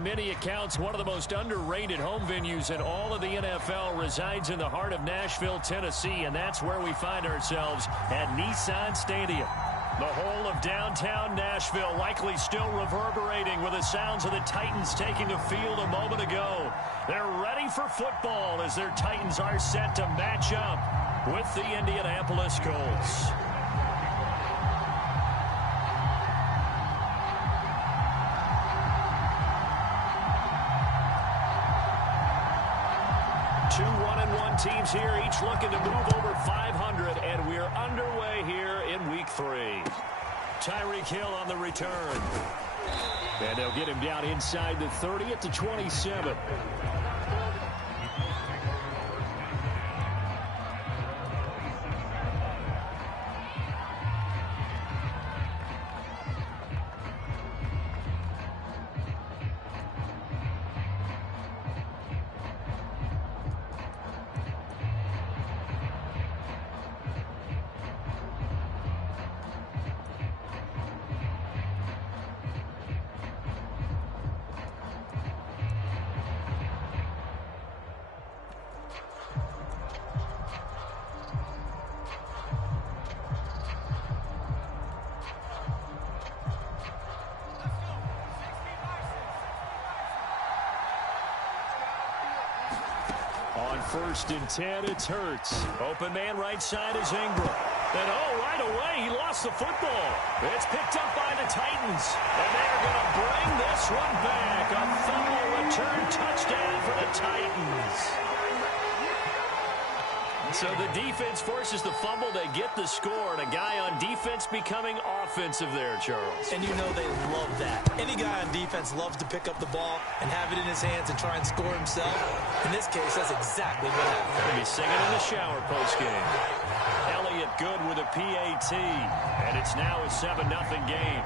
On many accounts, one of the most underrated home venues in all of the NFL resides in the heart of Nashville, Tennessee, and that's where we find ourselves at Nissan Stadium. The whole of downtown Nashville likely still reverberating with the sounds of the Titans taking the field a moment ago. They're ready for football as their Titans are set to match up with the Indianapolis Colts. Two 1-1 teams here, each looking to move over 500, and we're underway here in Week 3. Tyreek Hill on the return. And they'll get him down inside the 30 at the 27. On 1st and 10, it's Hurts. Open man right side is Ingram. And right away, he lost the football. It's picked up by the Titans. And they're going to bring this one back. A fumble return touchdown for the Titans. So the defense forces the fumble. They get the score. And a guy on defense becoming offensive there, Charles. And you know they love that. Any guy on defense loves to pick up the ball and have it in his hands and try and score himself. In this case, that's exactly what happened. He'll be singing in the shower postgame. Elliott good with a PAT. And it's now a 7-0 game.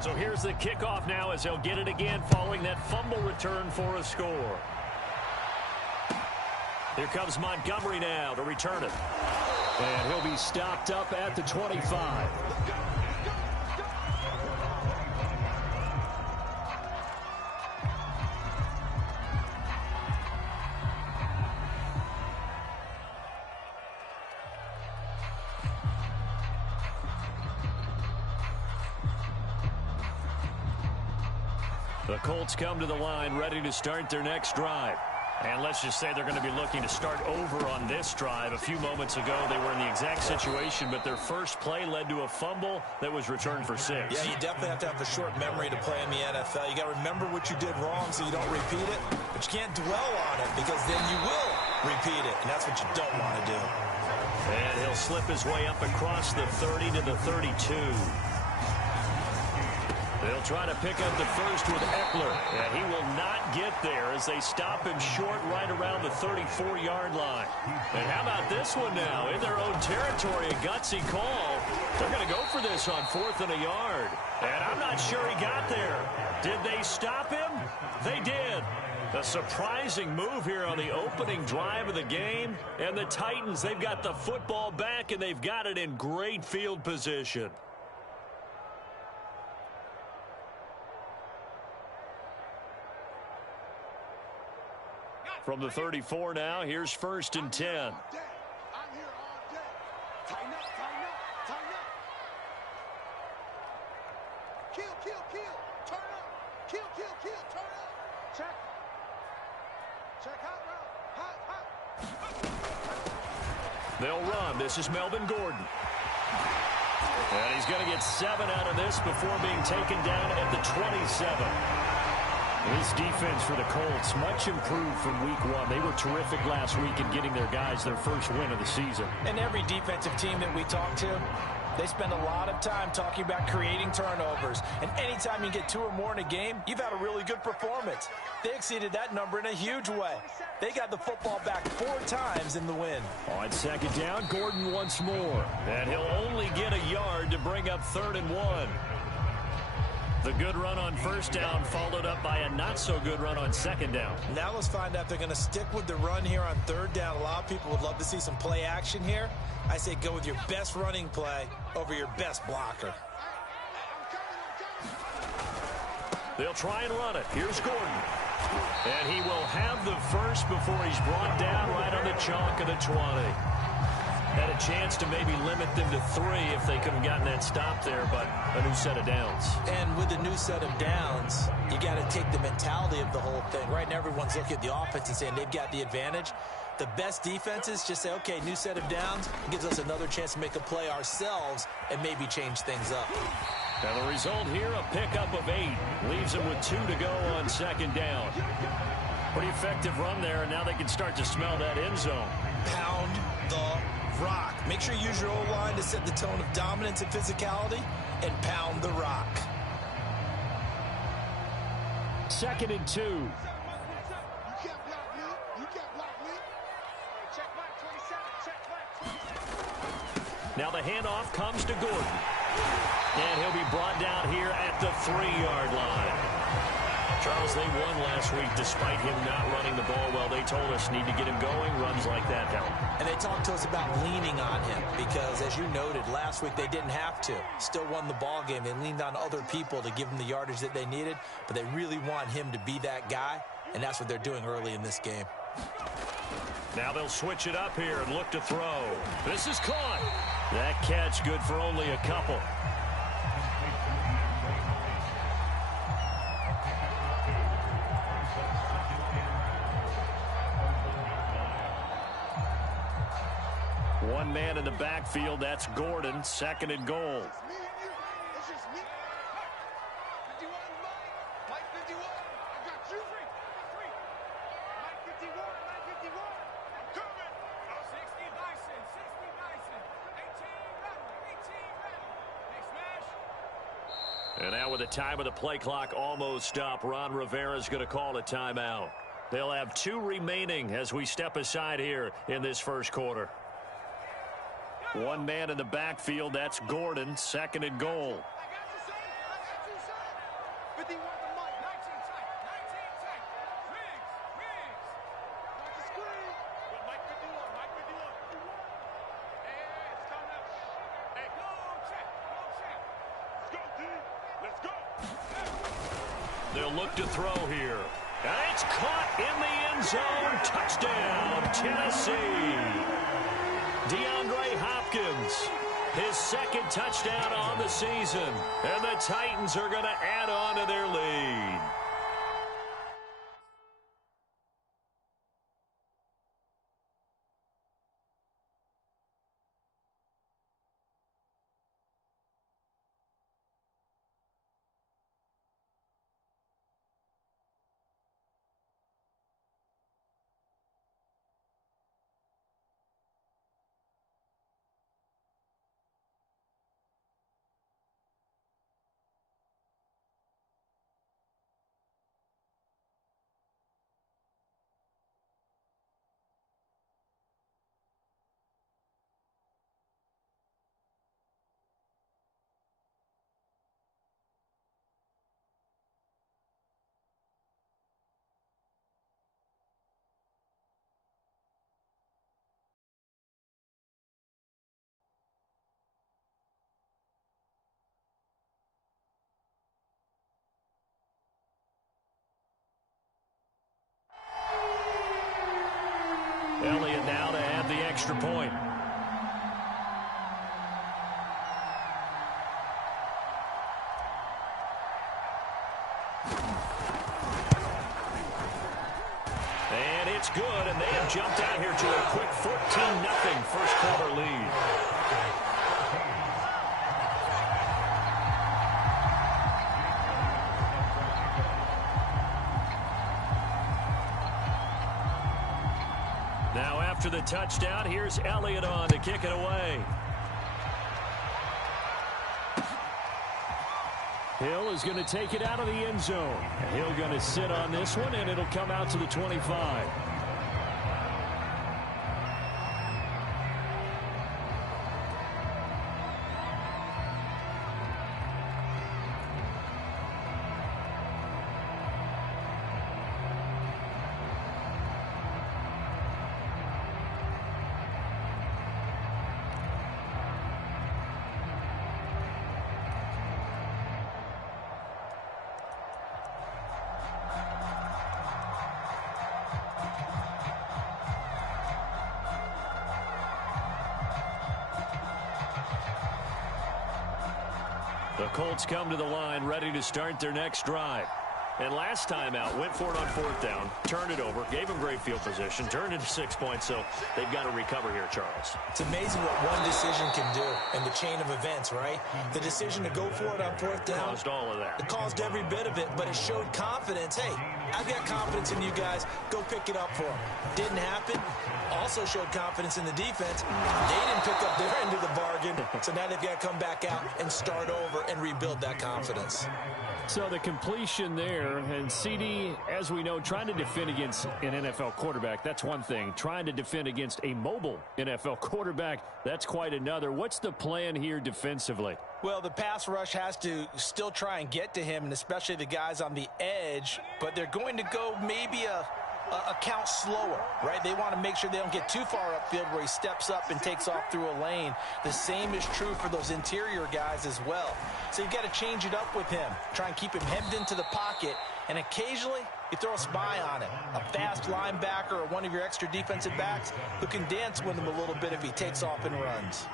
So here's the kickoff now as they'll get it again following that fumble return for a score. Here comes Montgomery now to return it. And he'll be stopped up at the 25. The Colts come to the line ready to start their next drive. And let's just say they're going to be looking to start over on this drive. A few moments ago, they were in the exact situation, but their first play led to a fumble that was returned for 6. Yeah, you definitely have to have a short memory to play in the NFL. You got to remember what you did wrong so you don't repeat it, but you can't dwell on it because then you will repeat it, and that's what you don't want to do. And he'll slip his way up across the 30 to the 32. They'll try to pick up the first with Eckler, and he will not get there as they stop him short right around the 34-yard line. And how about this one now? In their own territory, a gutsy call. They're going to go for this on 4th and a yard. And I'm not sure he got there. Did they stop him? They did. A surprising move here on the opening drive of the game. And the Titans, they've got the football back, and they've got it in great field position. From the 34 now, here's 1st and 10. I'm here all day. Tighten up, tighten up, tighten up. Kill, turn up. Kill, turn up. Check. Check hot route. They'll run. This is Melvin Gordon. And he's going to get 7 out of this before being taken down at the 27. This defense for the Colts, much improved from Week 1. They were terrific last week in getting their guys their first win of the season. And every defensive team that we talk to, they spend a lot of time talking about creating turnovers. And anytime you get 2 or more in a game, you've had a really good performance. They exceeded that number in a huge way. They got the football back 4 times in the win. On 2nd down, Gordon once more. And he'll only get a yard to bring up 3rd and 1. The good run on first down followed up by a not-so-good run on second down. Now let's find out if they're going to stick with the run here on third down. A lot of people would love to see some play action here. I say go with your best running play over your best blocker. They'll try and run it. Here's Gordon. And he will have the first before he's brought down right on the chalk of the 20. Had a chance to maybe limit them to 3 if they could have gotten that stop there, but a new set of downs. And with the new set of downs, you got to take the mentality of the whole thing. Right now, everyone's looking at the offense and saying they've got the advantage. The best defenses just say, okay, new set of downs. It gives us another chance to make a play ourselves and maybe change things up. And the result here, a pickup of 8. Leaves them with 2 to go on second down. Pretty effective run there, and now they can start to smell that end zone. Pound the rock. Make sure you use your O-line to set the tone of dominance and physicality, and pound the rock. 2nd and 2. You can't block me. You can't block me. Check back 27. Check back 27. Now the handoff comes to Gordon. And he'll be brought down here at the 3-yard line. Charles, they won last week despite him not running the ball well. They told us need to get him going. Runs like that help. And they talked to us about leaning on him because, as you noted, last week they didn't have to. Still won the ball game. They leaned on other people to give them the yardage that they needed, but they really want him to be that guy, and that's what they're doing early in this game. Now they'll switch it up here and look to throw. This is caught. That catch good for only a couple. One man in the backfield, that's Gordon, 2nd and goal. It's me and you. It's just me. 51 Mike 51. I got you. Mike 51. Mike 51. I'm coming. 60 Bison. 60 Bison. 18 ready. 18 ready. Hey, smash. And now with the time of the play clock almost up, Ron Rivera's going to call a timeout. They'll have 2 remaining as we step aside here in this first quarter. One man in the backfield, that's Gordon, 2nd and goal. I got you, son. I got you, son. 51 to Mike. 19 tight. 19 tight. Riggs. Watch the screen. But Mike 51. Mike 51. Hey, it's coming up. Hey, go check. Go check. Let's go, D. Let's go. They'll look to throw here. And it's caught in the end zone. Touchdown, Tennessee. DeAndre Hopkins, his 2nd touchdown on the season. And the Titans are going to add on to their lead. Elliott now to add the extra point. And it's good, and they have jumped out here to a quick 14-0 first quarter lead. Now after the touchdown, here's Elliott on to kick it away. Hill is going to take it out of the end zone. Hill going to sit on this one, and it'll come out to the 25. The Colts come to the line ready to start their next drive. And last time out, went for it on 4th down, turned it over, gave them great field position, turned into 6 points, so they've got to recover here, Charles. It's amazing what one decision can do in the chain of events, right? The decision to go for it on 4th down. Caused all of that. It caused every bit of it, but it showed confidence. Hey, I've got confidence in you guys. Go pick it up for them. Didn't happen. Also showed confidence in the defense. They didn't pick up their end of the bargain, so now they've got to come back out and start over and rebuild that confidence. So the completion there, and CD, as we know, trying to defend against an NFL quarterback, that's one thing. Trying to defend against a mobile NFL quarterback, that's quite another. What's the plan here defensively? Well, the pass rush has to still try and get to him, and especially the guys on the edge, but they're going to go maybe a count slower, right? They want to make sure they don't get too far upfield where he steps up and takes off through a lane. The same is true for those interior guys as well. So you've got to change it up with him. Try and keep him hemmed into the pocket, and occasionally you throw a spy on it. A fast linebacker or one of your extra defensive backs who can dance with him a little bit if he takes off and runs.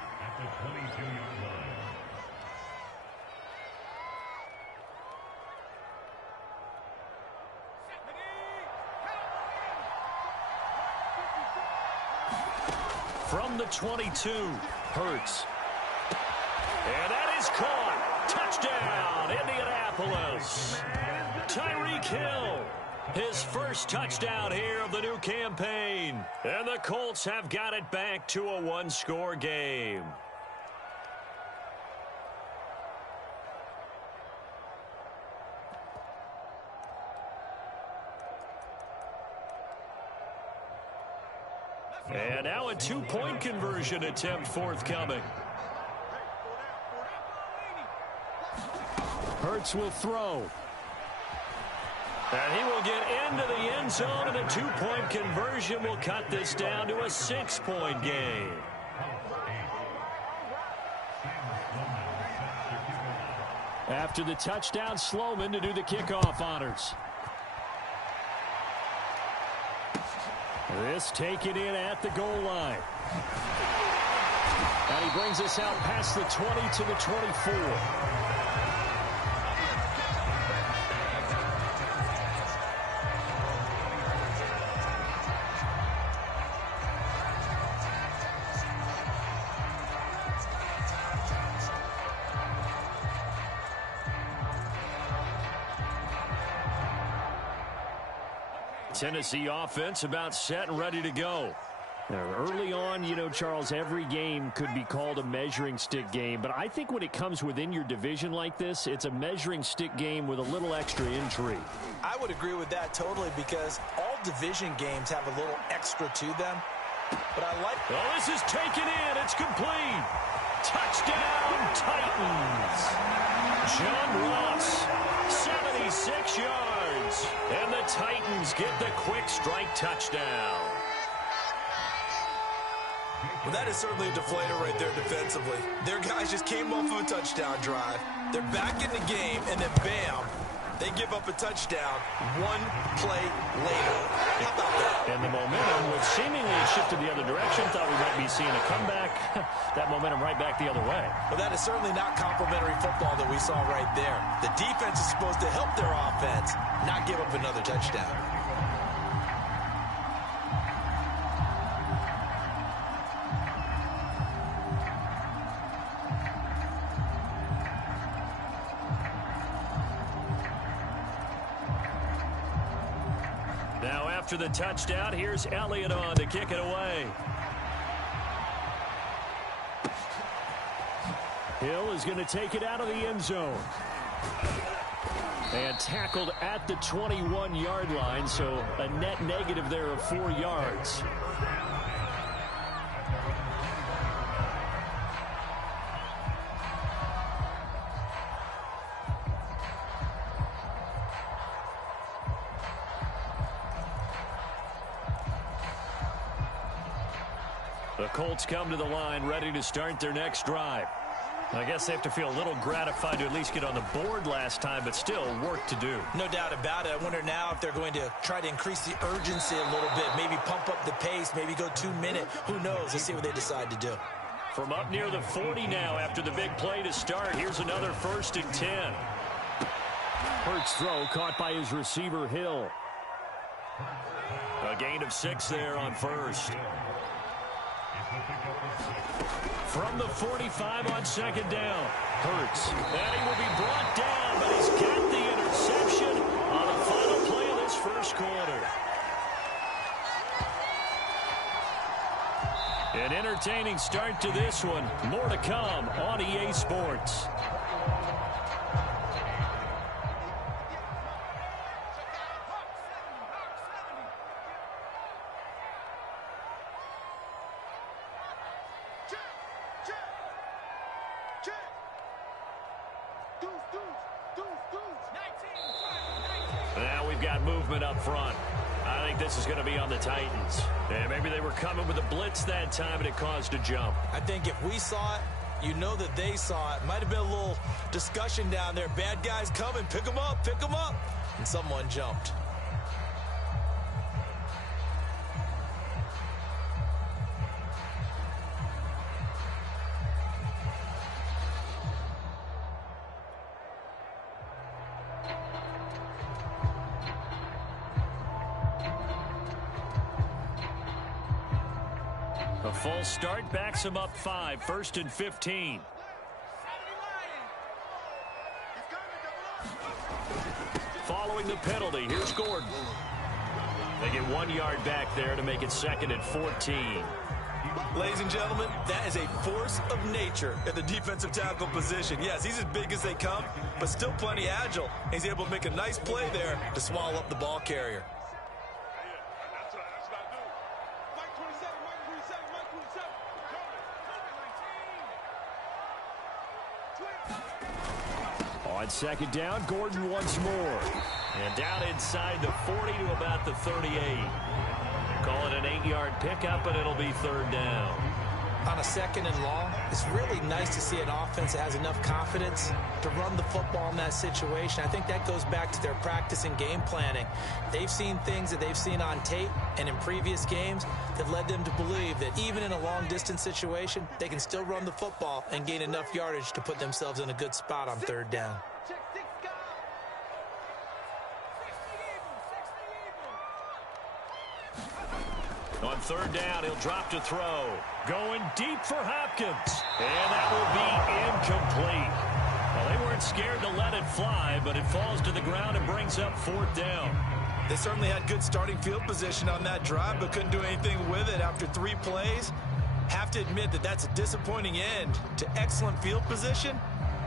From the 22, Hurts. And that is caught. Touchdown, Indianapolis. Tyreek Hill, his first touchdown here of the new campaign. And the Colts have got it back to a one-score game. And now a two-point conversion attempt forthcoming. Hurts will throw. And he will get into the end zone, and a two-point conversion will cut this down to a 6-point game. After the touchdown, Sloman to do the kickoff honors. This taken in at the goal line. And he brings us out past the 20 to the 24. Tennessee offense about set and ready to go. Now, early on, you know, Charles, every game could be called a measuring stick game, but I think when it comes within your division like this, it's a measuring stick game with a little extra intrigue. I would agree with that totally, because all division games have a little extra to them. But I like... Oh, this is taken in. It's complete. Touchdown, Titans. John Ross, 76 yards. And the Titans get the quick strike touchdown. Well, that is certainly a deflator right there defensively. Their guys just came off of a touchdown drive. They're back in the game, and then bam, they give up a touchdown one play later. How about that? And the momentum, which seemingly shifted the other direction, thought we might be seeing a comeback. That momentum right back the other way. Well, that is certainly not complimentary football that we saw right there. The defense is supposed to help their offense, not give up another touchdown. Now after the touchdown, here's Elliott on to kick it away. Hill is going to take it out of the end zone. And tackled at the 21-yard line, so a net negative there of 4 yards. The Colts come to the line ready to start their next drive. I guess they have to feel a little gratified to at least get on the board last time, but still work to do. No doubt about it. I wonder now if they're going to try to increase the urgency a little bit, maybe pump up the pace, maybe go 2 minutes. Who knows? Let's see what they decide to do. From up near the 40 now after the big play to start. Here's another 1st and 10. Hurts throw caught by his receiver, Hill. A gain of 6 there on 1st. From the 45 on 2nd down. Hurts. And he will be brought down, but he's got the interception on the final play of this 1st quarter. An entertaining start to this one. More to come on EA Sports. Now we've got movement up front. I think this is going to be on the Titans. And maybe they were coming with a blitz that time and it caused a jump. I think if we saw it, you know that they saw it. Might have been a little discussion down there. Bad guys coming. Pick them up. Pick them up. And someone jumped. A full start backs him up 5, 1st and 15. Following the penalty, here's Gordon. They get 1 yard back there to make it 2nd and 14. Ladies and gentlemen, that is a force of nature at the defensive tackle position. Yes, he's as big as they come, but still plenty agile. He's able to make a nice play there to swallow up the ball carrier. On 2nd down, Gordon once more. And down inside the 40 to about the 38. They call it an 8-yard pickup, and it'll be 3rd down. On a 2nd and long, it's really nice to see an offense that has enough confidence to run the football in that situation. I think that goes back to their practice and game planning. They've seen things that they've seen on tape and in previous games that led them to believe that even in a long-distance situation, they can still run the football and gain enough yardage to put themselves in a good spot on 3rd down. On 3rd down, he'll drop to throw. Going deep for Hopkins. And that will be incomplete. Well, they weren't scared to let it fly, but it falls to the ground and brings up 4th down. They certainly had good starting field position on that drive, but couldn't do anything with it after 3 plays. Have to admit that that's a disappointing end to excellent field position.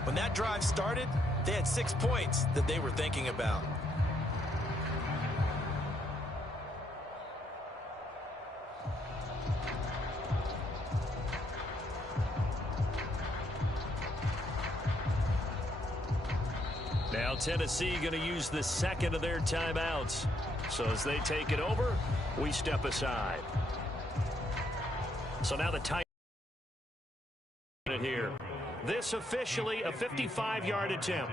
When that drive started, they had 6 points that they were thinking about. Now Tennessee going to use the 2nd of their timeouts. So as they take it over, we step aside. So now the Titans here. This officially a 55-yard attempt.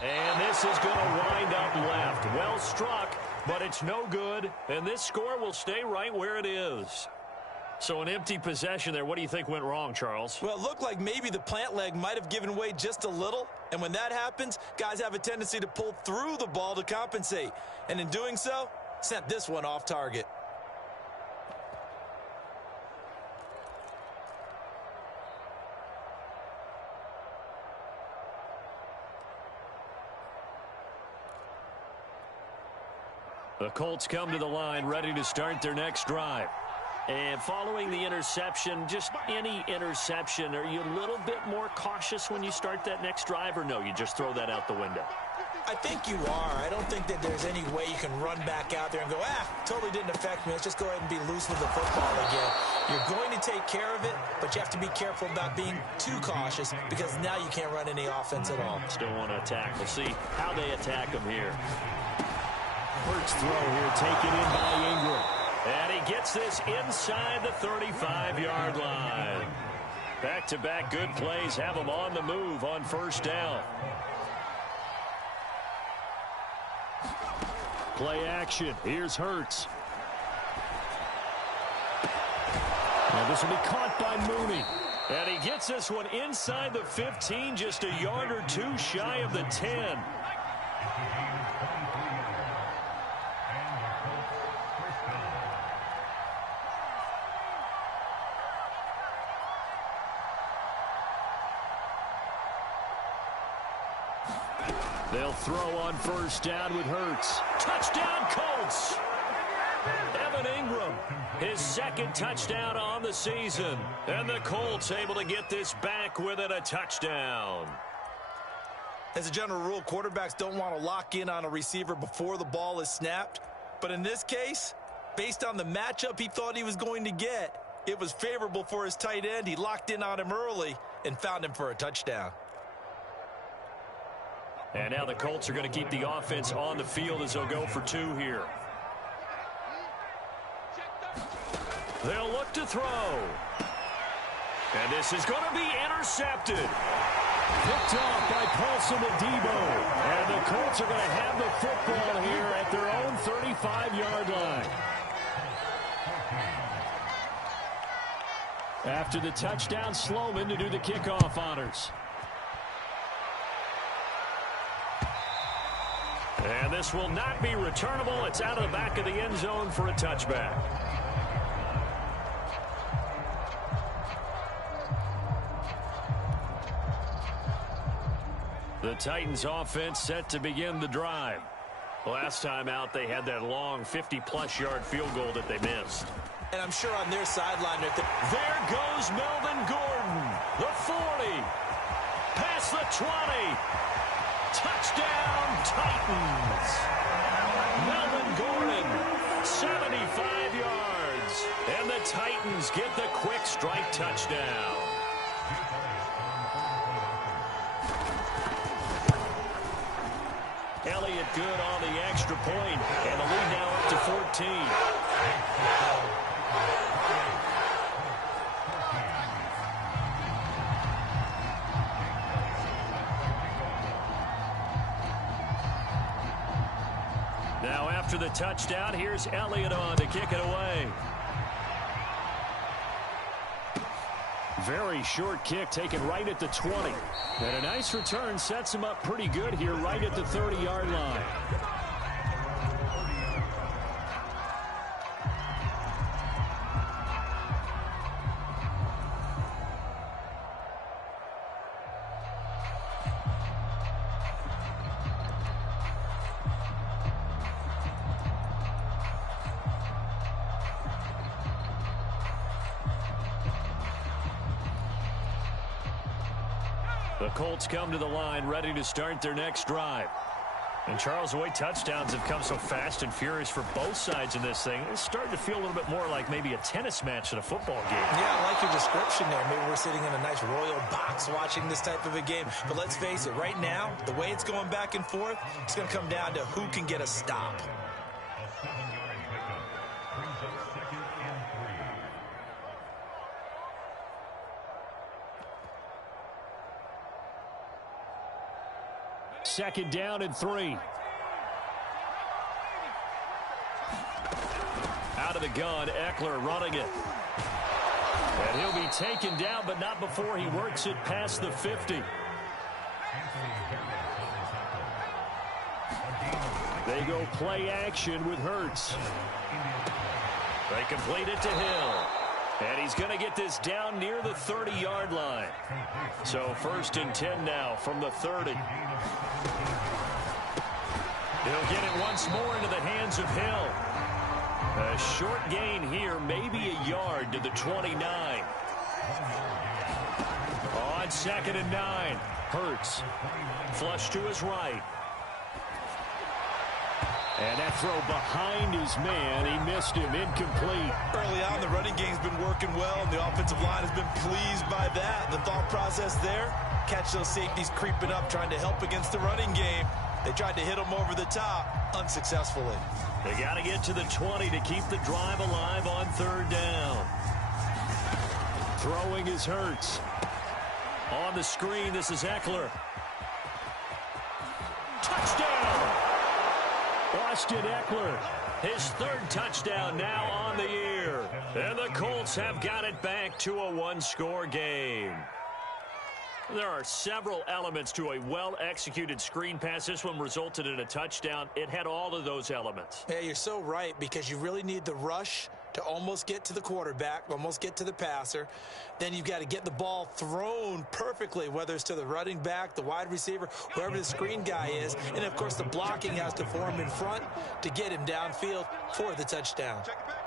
And this is going to wind up left. Well struck, but it's no good. And this score will stay right where it is. So an empty possession there. What do you think went wrong, Charles? Well, it looked like maybe the plant leg might have given way just a little. And when that happens, guys have a tendency to pull through the ball to compensate. And in doing so, sent this one off target. The Colts come to the line ready to start their next drive. And following the interception, just any interception, are you a little bit more cautious when you start that next drive, or no, you just throw that out the window? I think you are. I don't think that there's any way you can run back out there and go, totally didn't affect me. Let's just go ahead and be loose with the football again. You're going to take care of it, but you have to be careful about being too cautious because now you can't run any offense at all. Still want to attack. We'll see how they attack them here. First throw here taken in by Ingram. And he gets this inside the 35-yard line. Back-to-back good plays have them on the move on first down. Play action. Here's Hurts. And this will be caught by Mooney. And he gets this one inside the 15, just a yard or two shy of the 10. They'll throw on first down with Hurts. Touchdown, Colts! Evan Ingram, his second touchdown on the season. And the Colts able to get this back within a touchdown. As a general rule, quarterbacks don't want to lock in on a receiver before the ball is snapped. But in this case, based on the matchup he thought he was going to get, it was favorable for his tight end. He locked in on him early and found him for a touchdown. And now the Colts are going to keep the offense on the field as they'll go for two here. They'll look to throw. And this is going to be intercepted. Picked off by Paulson Adebo. And the Colts are going to have the football here at their own 35-yard line. After the touchdown, Sloman to do the kickoff honors. And this will not be returnable. It's out of the back of the end zone for a touchback. The Titans offense set to begin the drive. Last time out, they had that long 50-plus yard field goal that they missed. And I'm sure on their sideline, there goes Melvin Gordon. The 40. Past the 20. Touchdown, Titans. Melvin Gordon, 75 yards. And the Titans get the quick strike touchdown. Elliott good on the extra point, and the lead now up to 14. Now after the touchdown, here's Elliott on to kick it away. Very short kick taken right at the 20. And a nice return sets him up pretty good here right at the 30-yard line. The Colts come to the line ready to start their next drive. And Charles, the way touchdowns have come so fast and furious for both sides in this thing, it's starting to feel a little bit more like maybe a tennis match than a football game. Yeah, I like your description there. Maybe we're sitting in a nice royal box watching this type of a game. But let's face it, right now, the way it's going back and forth, it's going to come down to who can get a stop. Second down and 3. Out of the gun, Eckler running it. And he'll be taken down, but not before he works it past the 50. They go play action with Hurts. They complete it to Hill. And he's going to get this down near the 30-yard line. So 1st and 10 now from the 30. He'll get it once more into the hands of Hill. A short gain here, maybe a yard to the 29. On 2nd and 9, Hurts. Flush to his right. And that throw behind his man, he missed him, incomplete. Early on, the running game's been working well, and the offensive line has been pleased by that. The thought process there, catch those safeties creeping up, trying to help against the running game. They tried to hit him over the top, unsuccessfully. They got to get to the 20 to keep the drive alive on 3rd down. Throwing is Hurts. On the screen, this is Eckler. Touchdown! Austin Eckler, his third touchdown now on the year. And the Colts have got it back to a one-score game. There are several elements to a well-executed screen pass. This one resulted in a touchdown. It had all of those elements. Yeah, you're so right, because you really need the rush to almost get to the quarterback, almost get to the passer. Then you've got to get the ball thrown perfectly, whether it's to the running back, the wide receiver, whoever the screen guy is. And, of course, the blocking has to form in front to get him downfield for the touchdown. Check it back.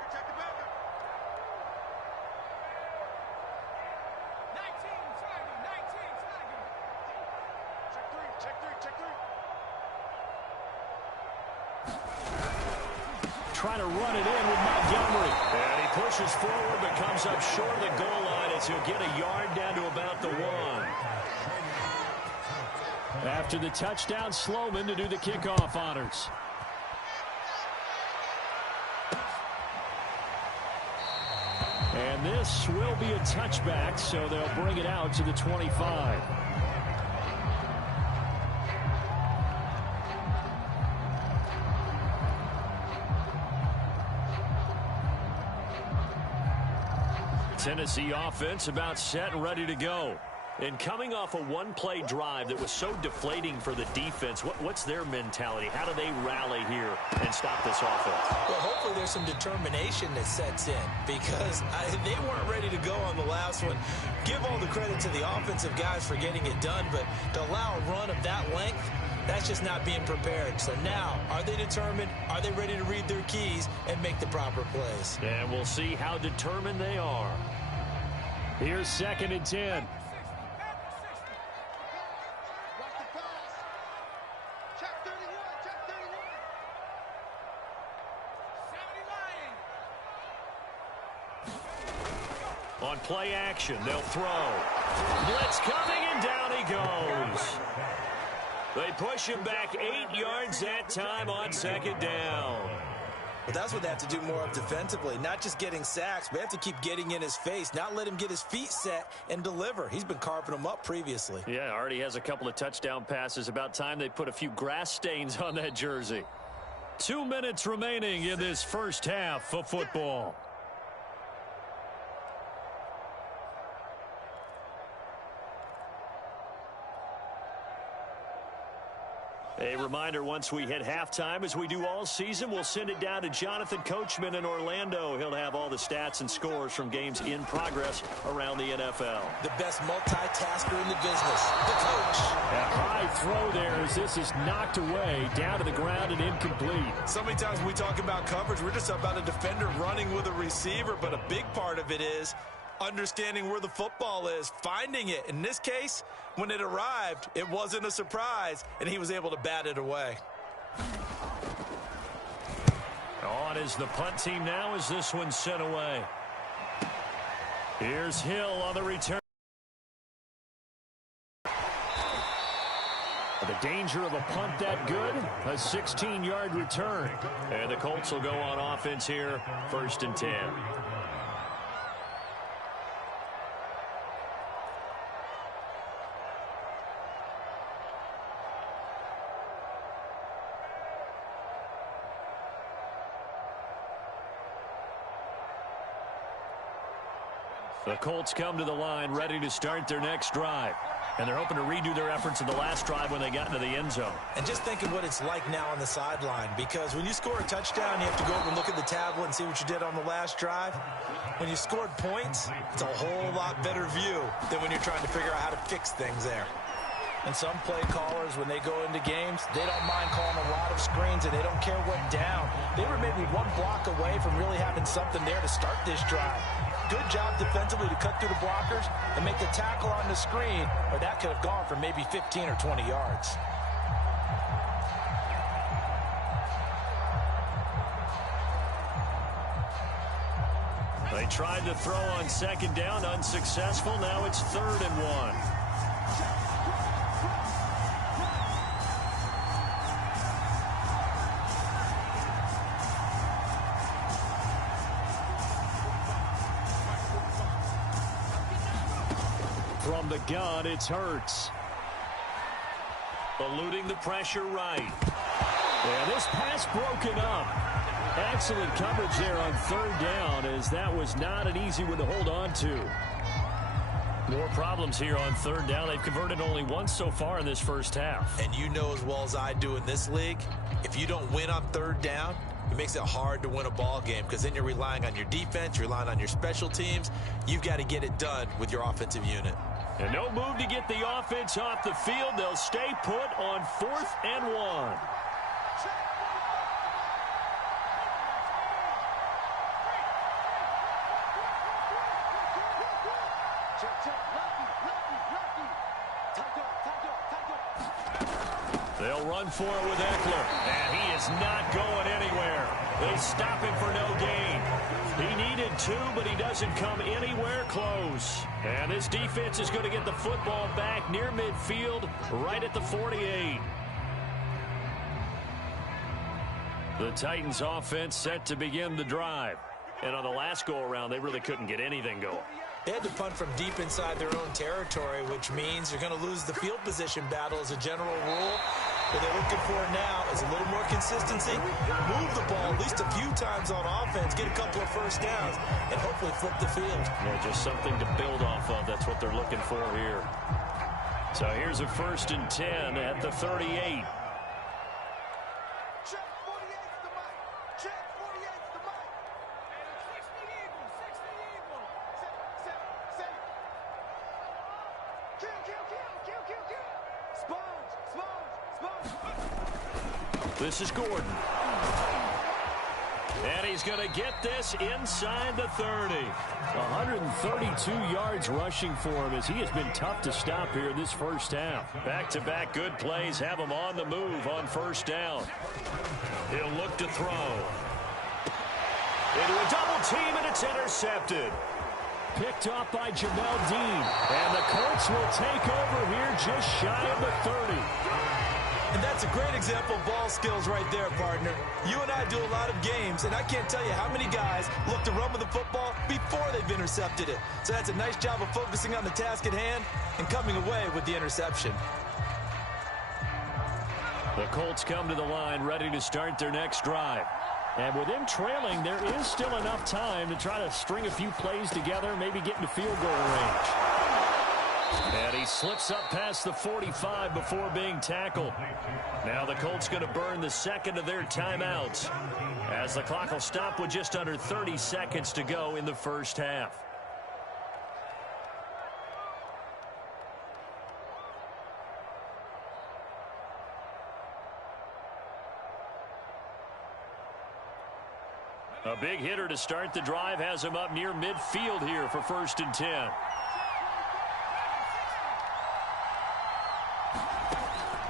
19 tagging. Check three. Trying to run it in with Montgomery. And he pushes forward but comes up short of the goal line as he'll get a yard down to about the 1. After the touchdown, Sloman to do the kickoff honors. And this will be a touchback, so they'll bring it out to the 25. Tennessee offense about set and ready to go. And coming off a one-play drive that was so deflating for the defense, what's their mentality? How do they rally here and stop this offense? Well, hopefully there's some determination that sets in, because they weren't ready to go on the last one. Give all the credit to the offensive guys for getting it done, but to allow a run of that length, that's just not being prepared. So now, are they determined? Are they ready to read their keys and make the proper plays? And we'll see how determined they are. Here's 2nd and 10. Watch the pass. Check 31. 70 lying. On play action, they'll throw. Blitz coming, and down he goes. They push him back 8 yards that time on 2nd down. But that's what they have to do more of defensively, not just getting sacks, but they have to keep getting in his face, not let him get his feet set and deliver. He's been carving them up previously. Yeah, already has a couple of touchdown passes. About time they put a few grass stains on that jersey. 2 minutes remaining in this first half of football. A reminder, once we hit halftime, as we do all season, we'll send it down to Jonathan Coachman in Orlando. He'll have all the stats and scores from games in progress around the NFL. The best multitasker in the business, the coach. A high throw there as this is knocked away, down to the ground and incomplete. So many times when we talk about coverage, we're just about a defender running with a receiver, but a big part of it is understanding where the football is, finding it. In this case, when it arrived, it wasn't a surprise, and he was able to bat it away. On is the punt team now as this one's sent away. Here's Hill on the return. The danger of a punt that good, a 16-yard return. And the Colts will go on offense here, 1st and 10. The Colts come to the line ready to start their next drive. And they're hoping to redo their efforts in the last drive when they got into the end zone. And just think of what it's like now on the sideline, because when you score a touchdown, you have to go over and look at the tablet and see what you did on the last drive. When you scored points, it's a whole lot better view than when you're trying to figure out how to fix things there. And some play callers, when they go into games, they don't mind calling a lot of screens, and they don't care what down. They were maybe one block away from really having something there to start this drive. Good job defensively to cut through the blockers and make the tackle on the screen, or that could have gone for maybe 15 or 20 yards. They tried to throw on 2nd down, unsuccessful. Now it's 3rd and 1. the gun, it's Hurts. Eluding the pressure right. And this pass broken up. Excellent coverage there on third down, as that was not an easy one to hold on to. More problems here on third down. They've converted only once so far in this first half. And you know as well as I do in this league, if you don't win on third down, it makes it hard to win a ball game, because then you're relying on your defense, you're relying on your special teams. You've got to get it done with your offensive unit. And no move to get the offense off the field. They'll stay put on 4th and 1. They'll run for it with Eckler, and he is not going anywhere. They stop him for no gain. He needed 2, but he doesn't come anywhere close. And this defense is going to get the football back near midfield, right at the 48. The Titans offense set to begin the drive. And on the last go-around, they really couldn't get anything going. They had to punt from deep inside their own territory, which means you're going to lose the field position battle as a general rule. What they're looking for now is a little more consistency, move the ball at least a few times on offense, get a couple of first downs, and hopefully flip the field. Yeah, just something to build off of. That's what they're looking for here. So here's a 1st and 10 at the 38. This is Gordon. And he's going to get this inside the 30. 132 yards rushing for him, as he has been tough to stop here this first half. Back-to-back good plays have him on the move on first down. He'll look to throw. Into a double team, and it's intercepted. Picked off by Jamel Dean. And the Colts will take over here just shy of the 30. And that's a great example of ball skills right there, partner. You and I do a lot of games, and I can't tell you how many guys look to run with the football before they've intercepted it. So that's a nice job of focusing on the task at hand and coming away with the interception. The Colts come to the line ready to start their next drive. And with him trailing, there is still enough time to try to string a few plays together, maybe get into field goal range. And he slips up past the 45 before being tackled. Now the Colts going to burn the second of their timeouts, as the clock will stop with just under 30 seconds to go in the first half. A big hitter to start the drive has him up near midfield here for 1st and 10.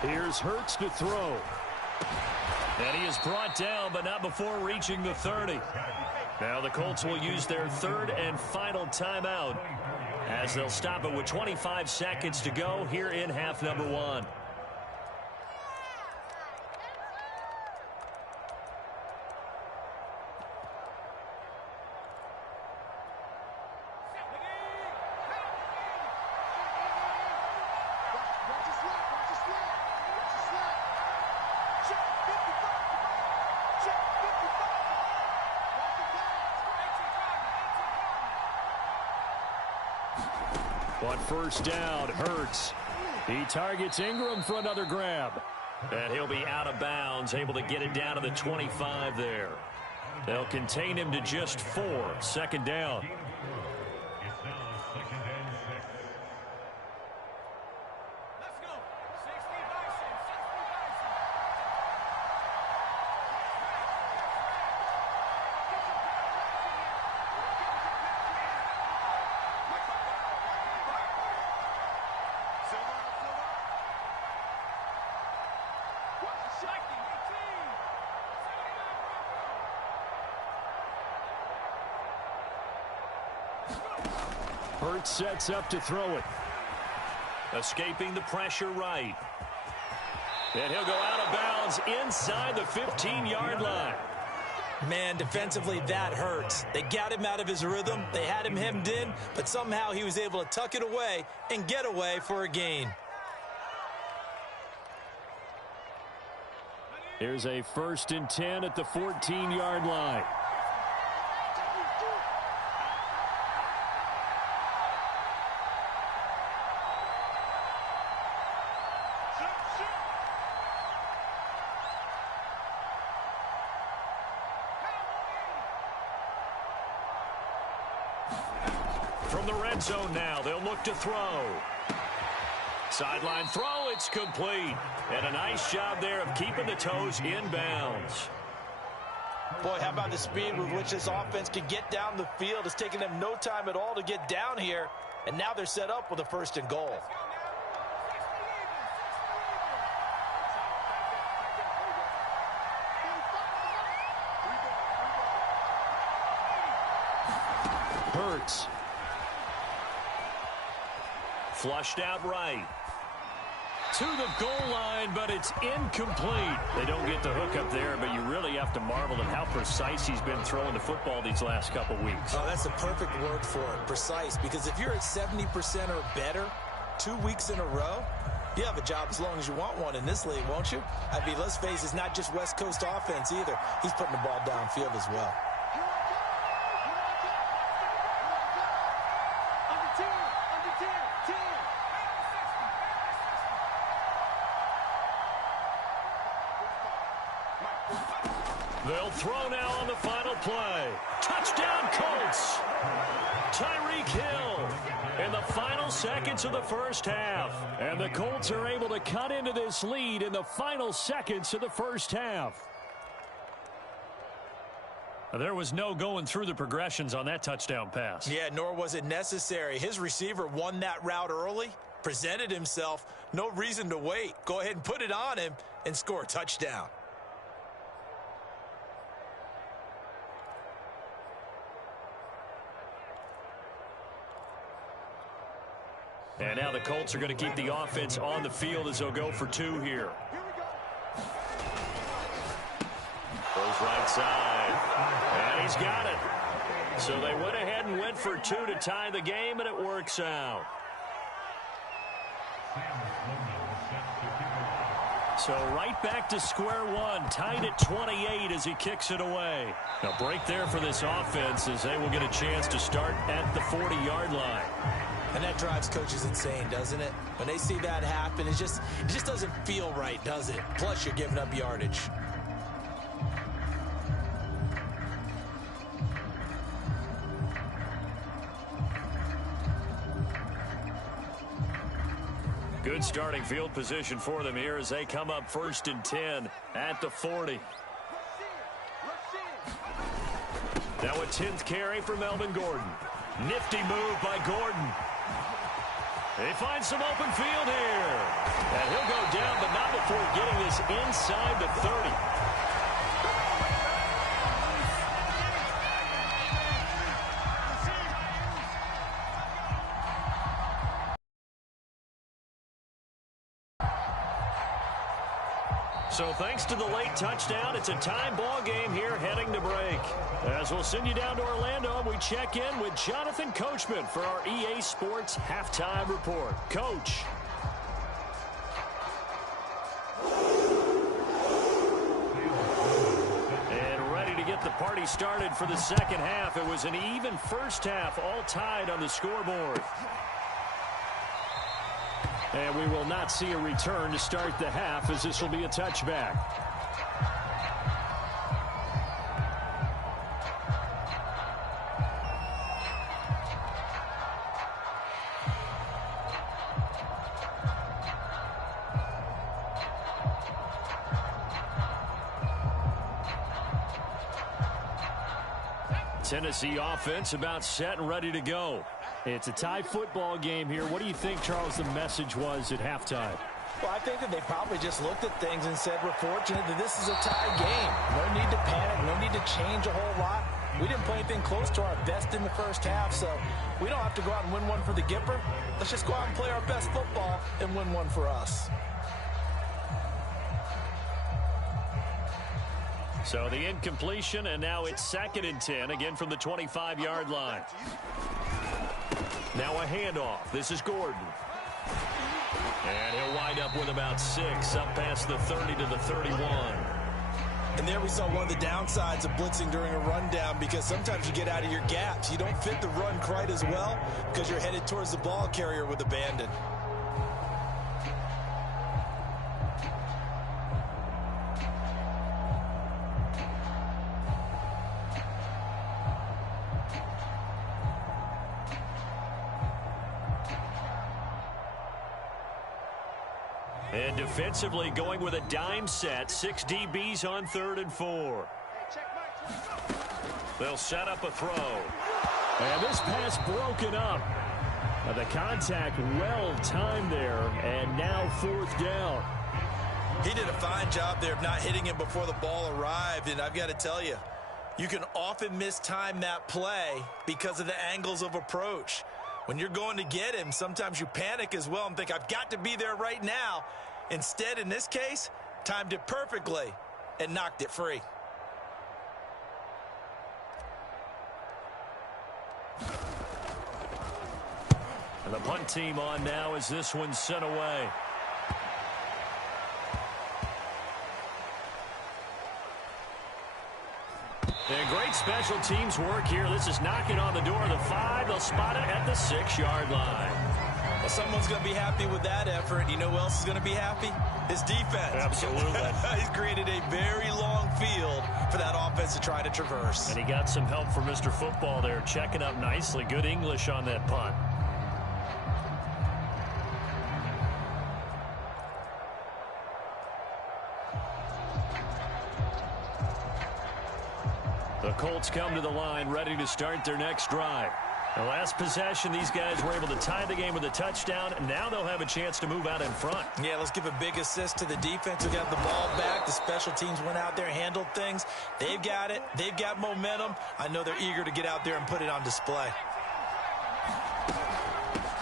Here's Hurts to throw. And he is brought down, but not before reaching the 30. Now the Colts will use their 3rd and final timeout, as they'll stop it with 25 seconds to go here in half number 1. On first down, Hurts. He targets Ingram for another grab. And he'll be out of bounds, able to get it down to the 25 there. They'll contain him to just 4. 2nd down. Hurts sets up to throw it. Escaping the pressure right. And he'll go out of bounds inside the 15-yard line. Man, defensively, that hurts. They got him out of his rhythm. They had him hemmed in, but somehow he was able to tuck it away and get away for a gain. Here's a 1st and 10 at the 14-yard line. From the red zone now, they'll look to throw. Sideline throw, it's complete. And a nice job there of keeping the toes in bounds. Boy, how about the speed with which this offense can get down the field? It's taken them no time at all to get down here. And now they're set up with a 1st and goal. Hurts. Flushed out right. To the goal line, but it's incomplete. They don't get the hook up there, but you really have to marvel at how precise he's been throwing the football these last couple weeks. Oh, that's the perfect word for it, precise. Because if you're at 70% or better 2 weeks in a row, you have a job as long as you want one in this league, won't you? I mean, let's face it, it's not just West Coast offense either. He's putting the ball downfield as well. They'll throw now on the final play. Touchdown, Colts. Tyreek Hill in the final seconds of the first half. And the Colts are able to cut into this lead in the final seconds of the first half. There was no going through the progressions on that touchdown pass. Yeah, nor was it necessary. His receiver won that route early, presented himself. No reason to wait. Go ahead and put it on him and score a touchdown. And now the Colts are going to keep the offense on the field as they'll go for 2 here. Goes right side. And he's got it. So they went ahead and went for 2 to tie the game, and it works out. So right back to square one, tied at 28 as he kicks it away. A break there for this offense as they will get a chance to start at the 40-yard line. And that drives coaches insane, doesn't it? When they see that happen, it just doesn't feel right, does it? Plus, you're giving up yardage. Good starting field position for them here as they come up 1st and 10 at the 40. Now a 10th carry for Melvin Gordon. Nifty move by Gordon. They find some open field here. And he'll go down, but not before getting this inside the 30. So thanks to the late touchdown, it's a tie ball game here heading to break. As we'll send you down to Orlando, and we check in with Jonathan Coachman for our EA Sports Halftime Report. Coach. And ready to get the party started for the second half. It was an even first half, all tied on the scoreboard. And we will not see a return to start the half as this will be a touchback. Tennessee offense about set and ready to go. It's a tie football game here. What do you think, Charles, the message was at halftime? Well, I think that they probably just looked at things and said, we're fortunate that this is a tie game. No need to panic. No need to change a whole lot. We didn't play anything close to our best in the first half, so we don't have to go out and win one for the Gipper. Let's just go out and play our best football and win one for us. So the incompletion, and now it's 2nd and 10, again from the 25-yard line. Now a handoff. This is Gordon. And he'll wind up with about 6, up past the 30 to the 31. And there we saw one of the downsides of blitzing during a rundown, because sometimes you get out of your gaps. You don't fit the run quite as well because you're headed towards the ball carrier with abandon. And defensively going with a dime set. 6 DBs on 3rd and 4. They'll set up a throw. And this pass broken up. The contact well timed there. And now 4th down. He did a fine job there of not hitting him before the ball arrived. And I've got to tell you, you can often mistime that play because of the angles of approach. When you're going to get him, sometimes you panic as well and think, I've got to be there right now. Instead, in this case, timed it perfectly and knocked it free. And the punt team on now as this one's sent away. And great special teams work here. This is knocking on the door of the 5. They'll spot it at the 6-yard line. Well, someone's going to be happy with that effort. You know who else is going to be happy? His defense. Absolutely. He's created a very long field for that offense to try to traverse. And he got some help from Mr. Football there, checking up nicely. Good English on that punt. The Colts come to the line, ready to start their next drive. The last possession, these guys were able to tie the game with a touchdown, and now they'll have a chance to move out in front. Yeah, let's give a big assist to the defense who got the ball back. The special teams went out there, handled things. They've got it. They've got momentum. I know they're eager to get out there and put it on display.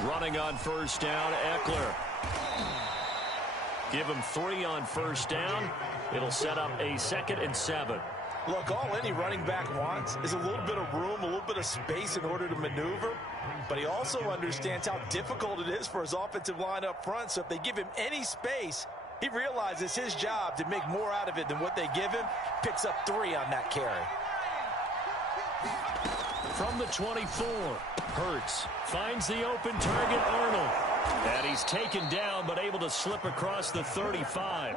Running on 1st down, Eckler. Give him 3 on 1st down. It'll set up a 2nd and 7. Look, all any running back wants is a little bit of room, a little bit of space in order to maneuver. But he also understands how difficult it is for his offensive line up front. So if they give him any space, he realizes his job to make more out of it than what they give him. Picks up 3 on that carry. From the 24, Hurts finds the open target, Arnold. And he's taken down, but able to slip across the 35.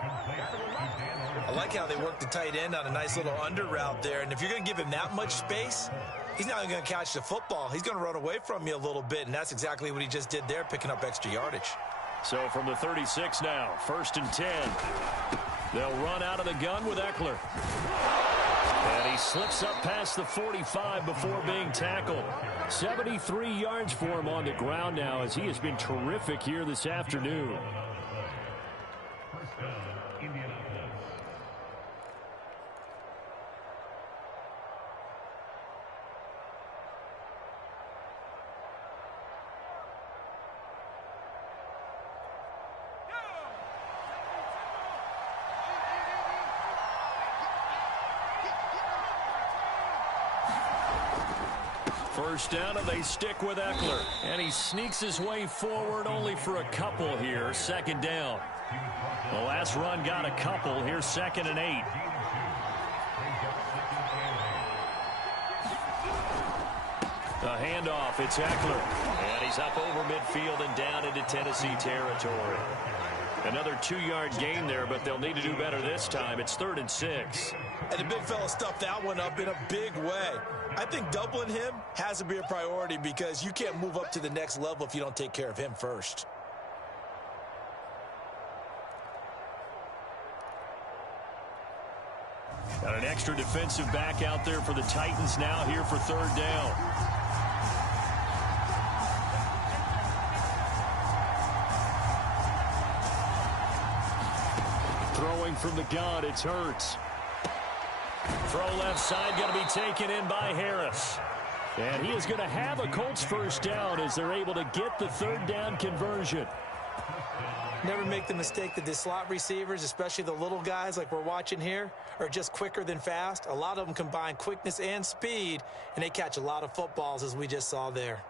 I like how they work the tight end on a nice little under route there. And if you're going to give him that much space, he's not going to catch the football. He's going to run away from you a little bit, and that's exactly what he just did there, picking up extra yardage. So from the 36 now, 1st and 10. They'll run out of the gun with Eckler. And he slips up past the 45 before being tackled. 73 yards for him on the ground now, as he has been terrific here this afternoon. First down, and they stick with Eckler. And he sneaks his way forward only for a couple here. 2nd down. The last run got a couple. Here's 2nd and 8. The handoff, it's Eckler. And he's up over midfield and down into Tennessee territory. Another 2-yard gain there, but they'll need to do better this time. It's 3rd and 6. And the big fella stuffed that one up in a big way. I think doubling him has to be a priority because you can't move up to the next level if you don't take care of him first. Got an extra defensive back out there for the Titans now here for 3rd down. Throwing from the gun, it's Hurts. Throw left side, going to be taken in by Harris. And he is going to have a Colts 1st down as they're able to get the 3rd down conversion. Never make the mistake that the slot receivers, especially the little guys like we're watching here, are just quicker than fast. A lot of them combine quickness and speed, and they catch a lot of footballs, as we just saw there.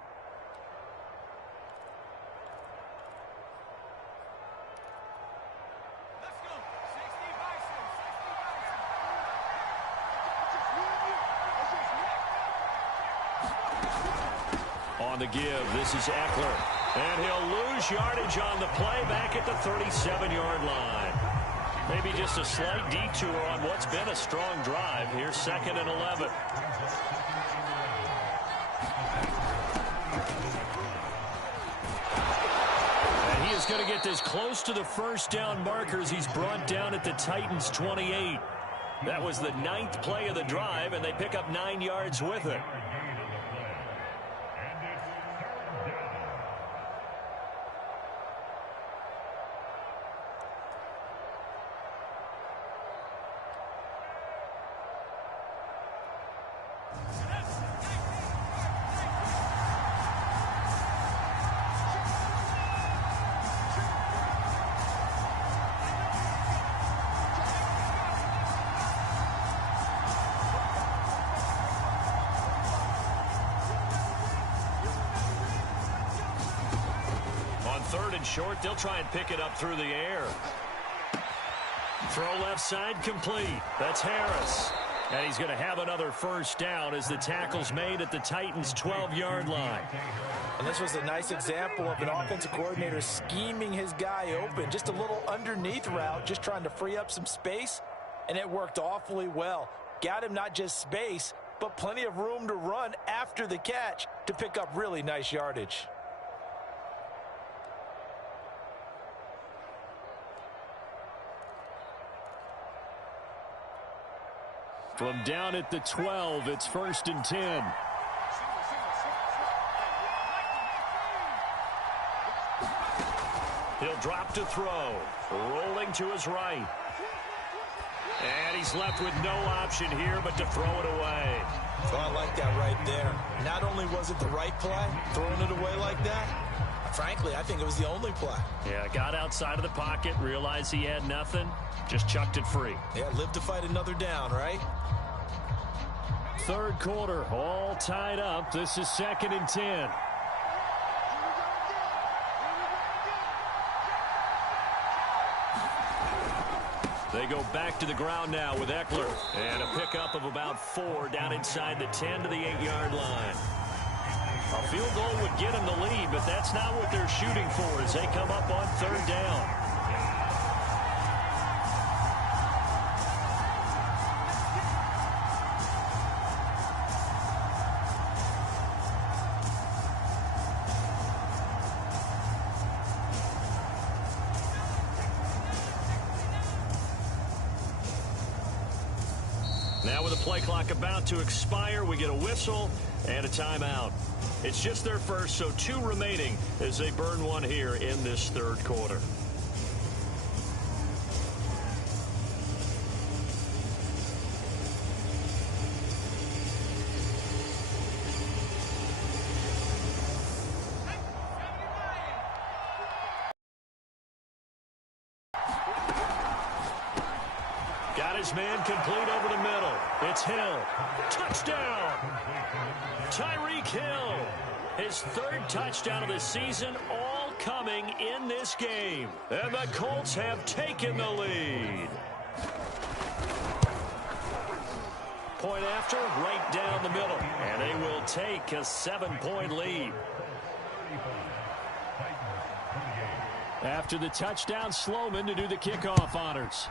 On the give, this is Eckler. And he'll lose yardage on the play back at the 37-yard line. Maybe just a slight detour on what's been a strong drive. Here's 2nd and 11. And he is going to get this close to the first down markers. He's brought down at the Titans' 28. That was the 9th play of the drive, and they pick up 9 yards with it. Third and short, they'll try and pick it up through the air. Throw left side complete. That's Harris. And he's going to have another first down as the tackle's made at the Titans' 12-yard line. And this was a nice example of an offensive coordinator scheming his guy open. Just a little underneath route, just trying to free up some space, and it worked awfully well. Got him not just space, but plenty of room to run after the catch to pick up really nice yardage. From down at the 12, it's 1st and 10. He'll drop to throw. Rolling to his right. And he's left with no option here but to throw it away. Oh, I like that right there. Not only was it the right play, throwing it away like that, frankly, I think it was the only play. Yeah, got outside of the pocket, realized he had nothing, just chucked it free. Yeah, live to fight another down, right? Third quarter, all tied up. This is 2nd and 10. They go back to the ground now with Eckler. And a pickup of about 4 down inside the 10 to the 8-yard line. A field goal would get them the lead, but that's not what they're shooting for as they come up on 3rd down. Now with the play clock about to expire, we get a whistle and a timeout. It's just their first, so 2 remaining as they burn one here in this 3rd quarter. Got his man complete over the middle. It's Hill. Touchdown! Tyreek Hill. His 3rd touchdown of the season, all coming in this game. And the Colts have taken the lead. Point after, right down the middle. And they will take a 7-point lead. After the touchdown, Sloman to do the kickoff honors.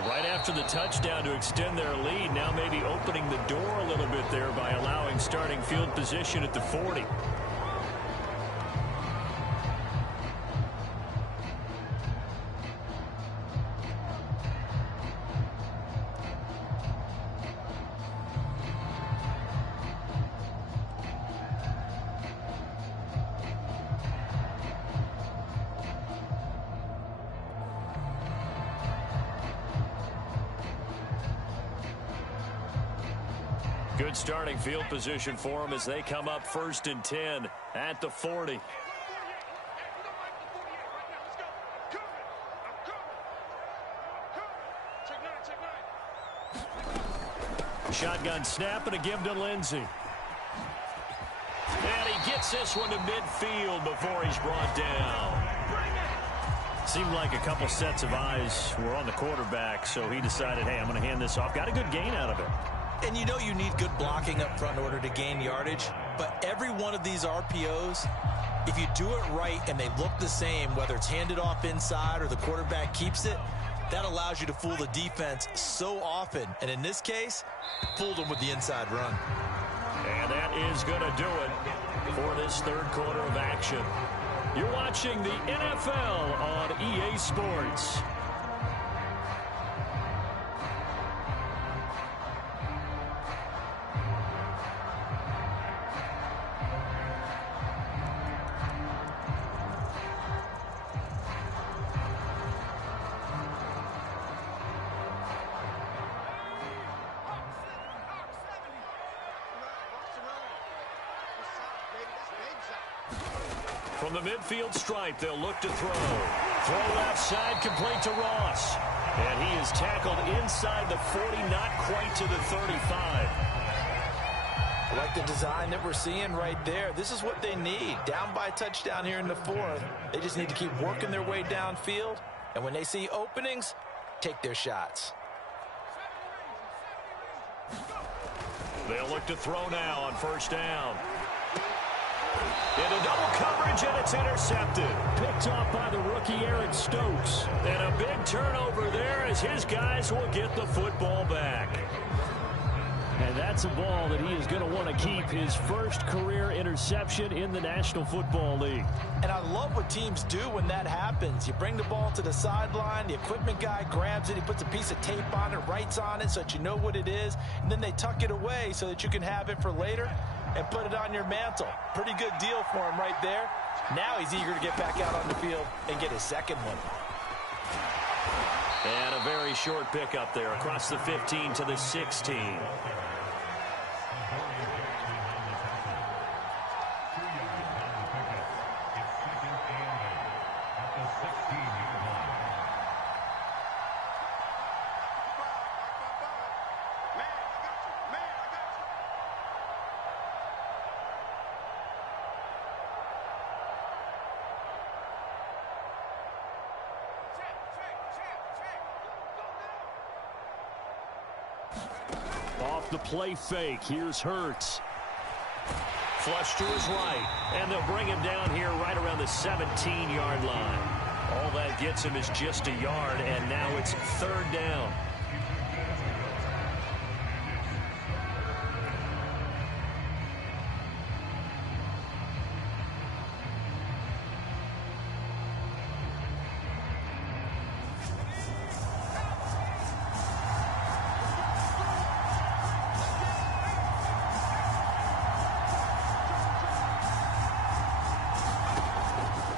Right after the touchdown to extend their lead, now maybe opening the door a little bit there by allowing starting field position at the 40. Good starting field position for them as they come up 1st and 10 at the 40. Shotgun snap and a give to Lindsey. And he gets this one to midfield before he's brought down. Seemed like a couple sets of eyes were on the quarterback, so he decided, hey, I'm going to hand this off. Got a good gain out of it. And you know you need good blocking up front in order to gain yardage, but every one of these RPOs, if you do it right and they look the same, whether it's handed off inside or the quarterback keeps it, that allows you to fool the defense so often. And in this case, fooled them with the inside run. And that is going to do it for this third quarter of action. You're watching the NFL on EA Sports. From the midfield stripe, they'll look to throw. Throw left side, complete to Ross. And he is tackled inside the 40, not quite to the 35. I like the design that we're seeing right there. This is what they need. Down by a touchdown here in the fourth. They just need to keep working their way downfield. And when they see openings, take their shots. They'll look to throw now on first down. Into double coverage, and it's intercepted. Picked off by the rookie Aaron Stokes. And a big turnover there as his guys will get the football back. And that's a ball that he is going to want to keep, his first career interception in the National Football League. And I love what teams do when that happens. You bring the ball to the sideline, the equipment guy grabs it, he puts a piece of tape on it, writes on it so that you know what it is, and then they tuck it away so that you can have it for later and put it on your mantle. Pretty good deal for him right there. Now he's eager to get back out on the field and get his second one. And a very short pickup there across the 15 to the 16. Off the play fake, here's Hurts. Flush to his right, and they'll bring him down here right around the 17-yard line. All that gets him is just a yard, and now it's third down.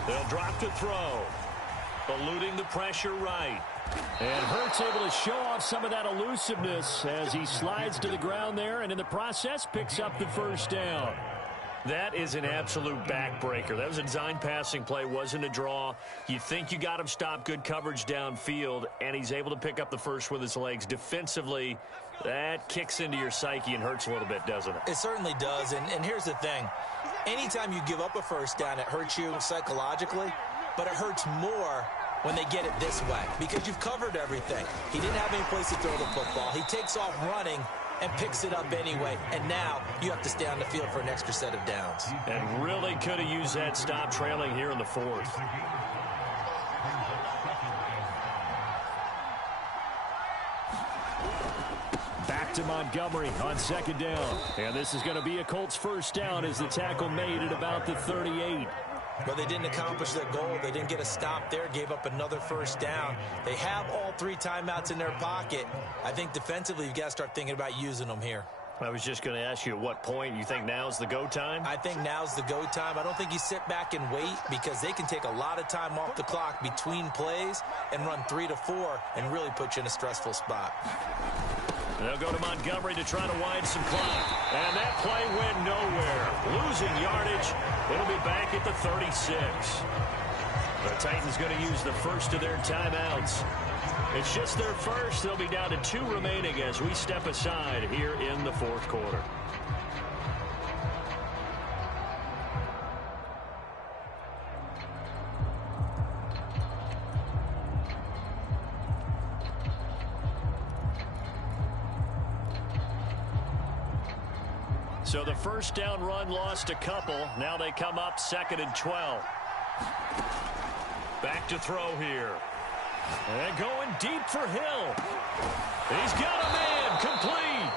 They'll drop to throw. Eluding the pressure right. And Hurts able to show off some of that elusiveness as he slides to the ground there, and in the process picks up the first down. That is an absolute backbreaker. That was a design passing play, wasn't a draw. You think you got him stopped, good coverage downfield, and he's able to pick up the first with his legs. Defensively, that kicks into your psyche and hurts a little bit, doesn't it? It certainly does, and here's the thing. Anytime you give up a first down, it hurts you psychologically, but it hurts more when they get it this way because you've covered everything. He didn't have any place to throw the football. He takes off running and picks it up anyway, and now you have to stay on the field for an extra set of downs. And really could have used that stop trailing here in the fourth. Back to Montgomery on second down. And this is going to be a Colts first down as the tackle made at about the 38. But they didn't accomplish their goal. They didn't get a stop there, gave up another first down. They have all three timeouts in their pocket. I think defensively you've got to start thinking about using them here. I was just going to ask you at what point you think now's the go time? I think now's the go time. I don't think you sit back and wait because they can take a lot of time off the clock between plays and run 3 to 4 and really put you in a stressful spot. They'll go to Montgomery to try to wind some clock. And that play went nowhere. Losing yardage. It'll be back at the 36. The Titans going to use the first of their timeouts. It's just their first. They'll be down to 2 remaining as we step aside here in the fourth quarter. So the first down run lost a couple. Now they come up 2nd and 12. Back to throw here. And going deep for Hill. He's got a man complete.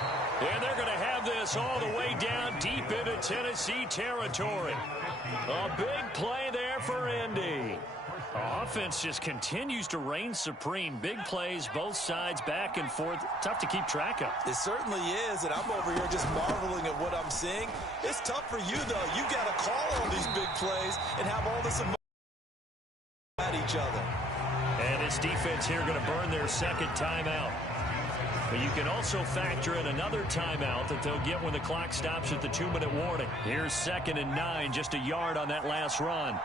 And they're going to have this all the way down deep into Tennessee territory. A big play there for Indy. Offense just continues to reign supreme. Big plays, both sides, back and forth. Tough to keep track of. It certainly is, and I'm over here just marveling at what I'm seeing. It's tough for you, though. You got to call on these big plays and have all this emotion at each other. And this defense here going to burn their second timeout. But you can also factor in another timeout that they'll get when the clock stops at the 2-minute warning. Here's 2nd and 9, just a yard on that last run.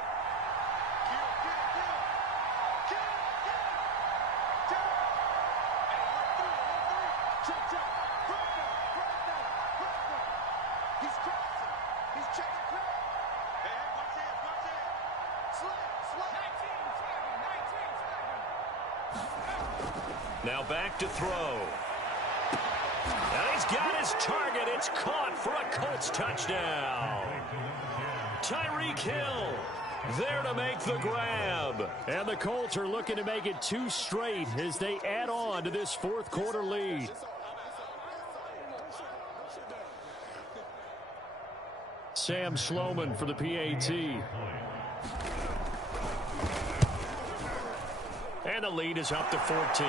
Now back to throw. And he's got his target. It's caught for a Colts touchdown. Tyreek Hill there to make the grab. And the Colts are looking to make it 2 straight as they add on to this fourth quarter lead. Sam Sloman for the PAT. And the lead is up to 14.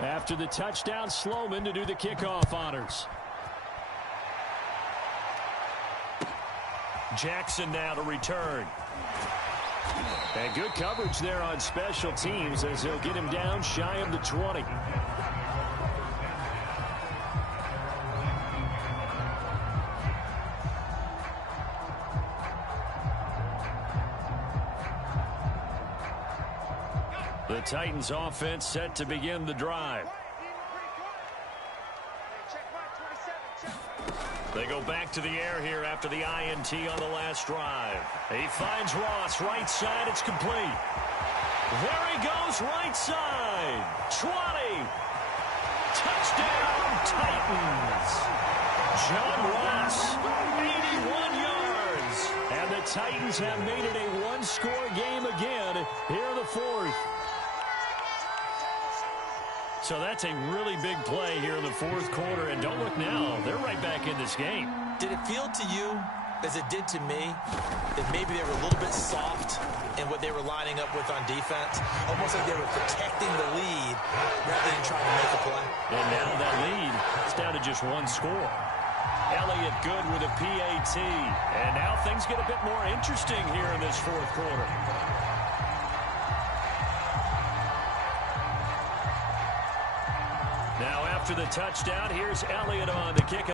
After the touchdown, Sloman to do the kickoff honors. Jackson now to return. And good coverage there on special teams as they'll get him down shy of the 20. The Titans offense set to begin the drive. They go back to the air here after the INT on the last drive. He finds Ross right side. It's complete. There he goes right side. 20. Touchdown Titans. John Ross, 81 yards. And the Titans have made it a one-score game again here in the fourth. So that's a really big play here in the fourth quarter. And don't look now, they're right back in this game. Did it feel to you, as it did to me, that maybe they were a little bit soft in what they were lining up with on defense? Almost like they were protecting the lead rather than trying to make a play. And now that lead is down to just 1 score. Elliott good with a PAT. And now things get a bit more interesting here in this fourth quarter. Now after the touchdown, here's Elliott on the kick.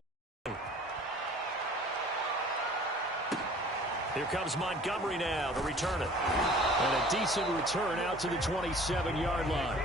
Here comes Montgomery now to return it. And a decent return out to the 27-yard line.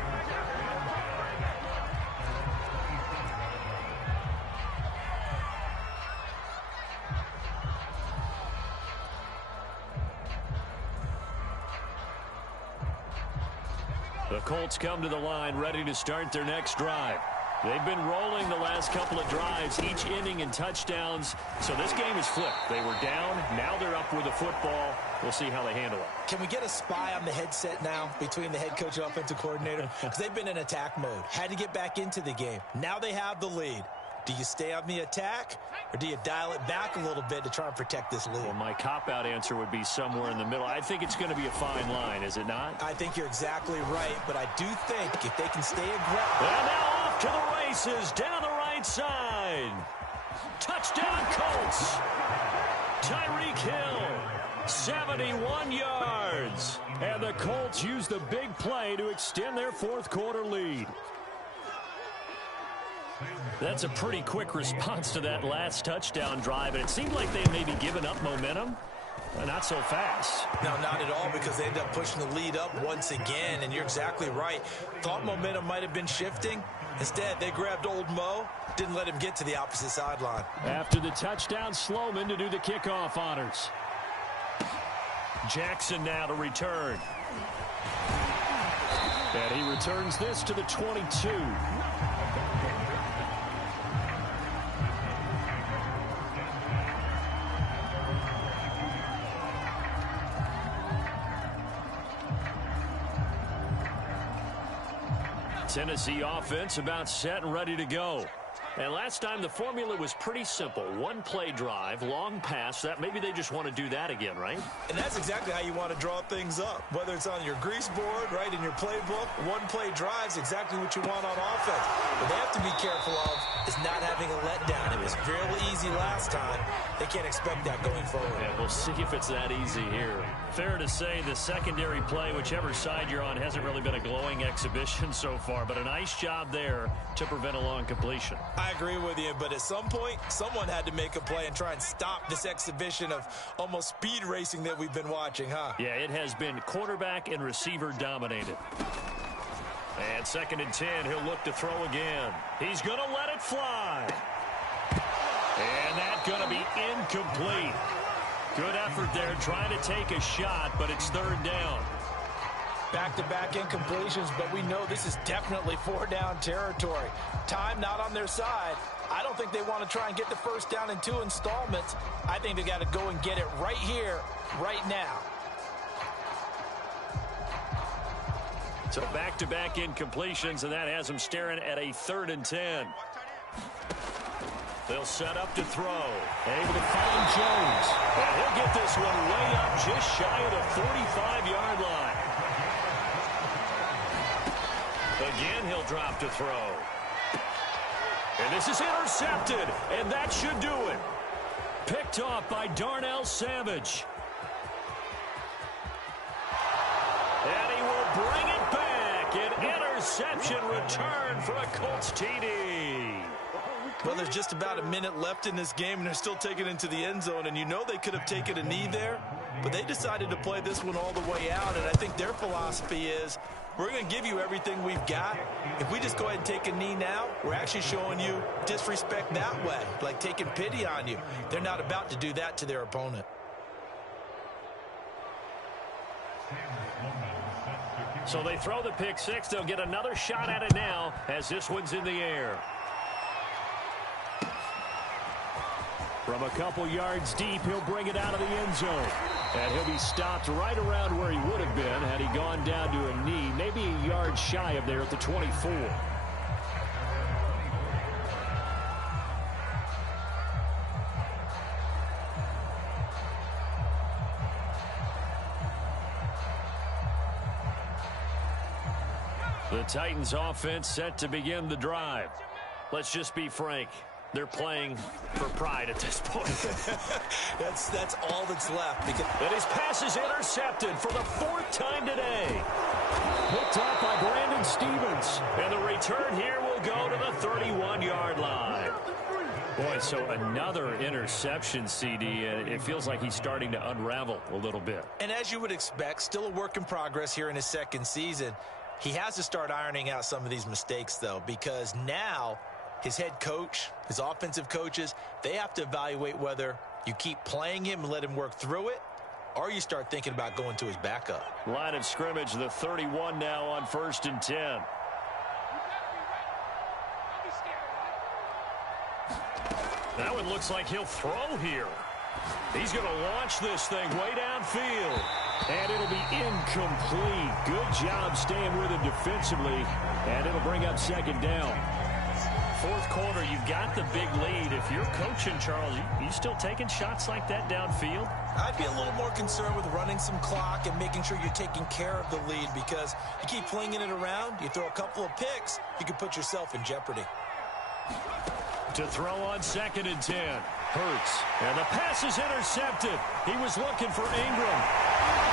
The Colts come to the line ready to start their next drive. They've been rolling the last couple of drives, each inning in touchdowns. So this game is flipped. They were down. Now they're up with the football. We'll see how they handle it. Can we get a spy on the headset now between the head coach and offensive coordinator? Because they've been in attack mode. Had to get back into the game. Now they have the lead. Do you stay on the attack, or do you dial it back a little bit to try and protect this lead? Well, my cop-out answer would be somewhere in the middle. I think it's going to be a fine line, is it not? I think you're exactly right, but I do think if they can stay aggressive. And now off to the races, down the right side. Touchdown, Colts. Tyreek Hill, 71 yards. And the Colts use the big play to extend their fourth quarter lead. That's a pretty quick response to that last touchdown drive, and it seemed like they may be giving up momentum. Not so fast. No, not at all, because they end up pushing the lead up once again, and you're exactly right. Thought momentum might have been shifting. Instead, they grabbed old Mo, didn't let him get to the opposite sideline. After the touchdown, Sloman to do the kickoff honors. Jackson now to return. And he returns this to the 22. Tennessee offense about set and ready to go. And last time the formula was pretty simple. One play drive, long pass. That maybe they just want to do that again, right? And that's exactly how you want to draw things up. Whether it's on your grease board, right, in your playbook, one play drive is exactly what you want on offense. What they have to be careful of is not having a letdown. It was fairly easy last time. They can't expect that going forward. Yeah, we'll see if it's that easy here. Fair to say the secondary play, whichever side you're on, hasn't really been a glowing exhibition so far, but a nice job there to prevent a long completion. I agree with you, but at some point, someone had to make a play and try and stop this exhibition of almost speed racing that we've been watching, huh? Yeah, it has been quarterback and receiver dominated. And 2nd and 10, he'll look to throw again. He's going to let it fly. And that's going to be incomplete. Good effort there trying to take a shot, but it's 3rd down. Back-to-back incompletions, but we know this is definitely 4-down territory. Time not on their side. I don't think they want to try and get the first down in 2 installments. I think they got to go and get it right here, right now. So back-to-back incompletions, and that has them staring at a 3rd and 10. They'll set up to throw. Able to find Jones. And he'll get this one way up just shy of the 45-yard line. Again, he'll drop to throw. And this is intercepted, and that should do it. Picked off by Darnell Savage. And he will bring it back. An interception return for a Colts TD. Well, there's just about a minute left in this game, and they're still taking it into the end zone. And you know they could have taken a knee there, but they decided to play this one all the way out. And I think their philosophy is, we're going to give you everything we've got. If we just go ahead and take a knee now, we're actually showing you disrespect that way, like taking pity on you. They're not about to do that to their opponent. So they throw the pick six. They'll get another shot at it now as this one's in the air. From a couple yards deep, he'll bring it out of the end zone. And he'll be stopped right around where he would have been had he gone down to a knee, maybe a yard shy of there at the 24. The Titans offense set to begin the drive. Let's just be frank. They're playing for pride at this point. That's all that's left. And his pass is intercepted for the 4th time today. Picked up by Brandon Stevens. And the return here will go to the 31-yard line. Boy, so another interception, CD. It feels like he's starting to unravel a little bit. And as you would expect, still a work in progress here in his 2nd season. He has to start ironing out some of these mistakes, though, because now his head coach, his offensive coaches, they have to evaluate whether you keep playing him and let him work through it, or you start thinking about going to his backup. Line of scrimmage, the 31 now on 1st and 10. That one looks like he'll throw here. He's going to launch this thing way downfield. And it'll be incomplete. Good job staying with him defensively. And it'll bring up 2nd down. 4th quarter, you've got the big lead. If you're coaching, Charles, you still taking shots like that downfield? I'd be a little more concerned with running some clock and making sure you're taking care of the lead, because you keep flinging it around, you throw a couple of picks, you can put yourself in jeopardy. To throw on 2nd and 10. Hurts. And the pass is intercepted. He was looking for Ingram.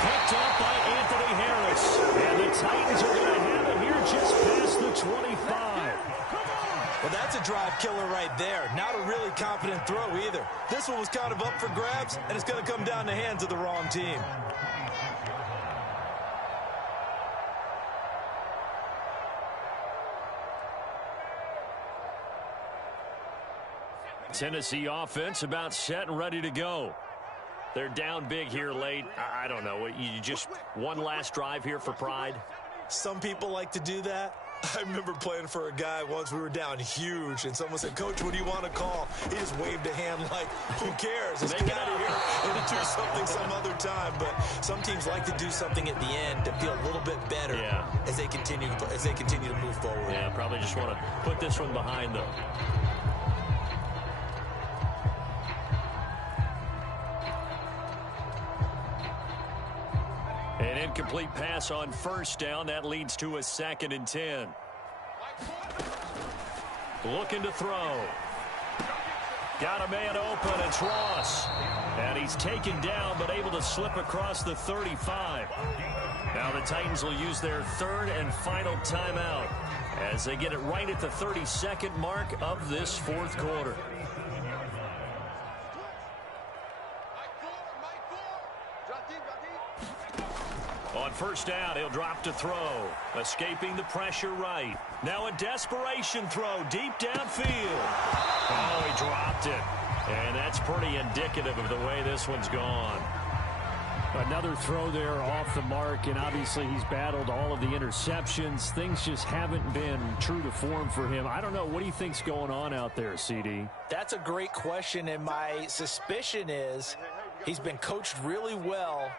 Picked up by Anthony Harris. And the Titans are going to have it here just past the 25. Well, that's a drive killer right there. Not a really confident throw either. This one was kind of up for grabs, and it's going to come down the hands of the wrong team. Tennessee offense about set and ready to go. They're down big here late. I don't know. You just one last drive here for pride? Some people like to do that. I remember playing for a guy once. We were down huge, and someone said, "Coach, what do you want to call?" He just waved a hand like, who cares? Let's get out of here and do something some other time. But some teams like to do something at the end to feel a little bit better as they continue to move forward. Yeah, probably just want to put this one behind them. An incomplete pass on first down. That leads to a 2nd and 10. Looking to throw. Got a man open. It's Ross. And he's taken down but able to slip across the 35. Now the Titans will use their 3rd and final timeout as they get it right at the 32nd mark of this 4th quarter. On first down, he'll drop to throw. Escaping the pressure right. Now a desperation throw deep downfield. Oh, he dropped it. And that's pretty indicative of the way this one's gone. Another throw there off the mark, and obviously he's battled all of the interceptions. Things just haven't been true to form for him. I don't know. What do you think's going on out there, CD? That's a great question, and my suspicion is he's been coached really well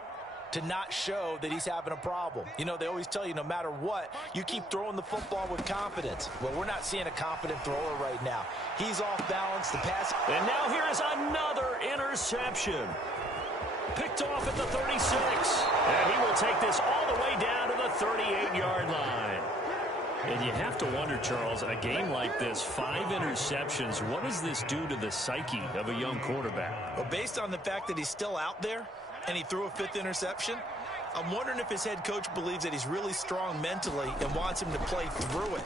to not show that he's having a problem. You know, they always tell you no matter what, you keep throwing the football with confidence. Well, we're not seeing a confident thrower right now. He's off balance. The pass. And now here is another interception. Picked off at the 36. And he will take this all the way down to the 38-yard line. And you have to wonder, Charles, a game like this, 5 interceptions, what does this do to the psyche of a young quarterback? Well, based on the fact that he's still out there, and he threw a 5th interception, I'm wondering if his head coach believes that he's really strong mentally and wants him to play through it.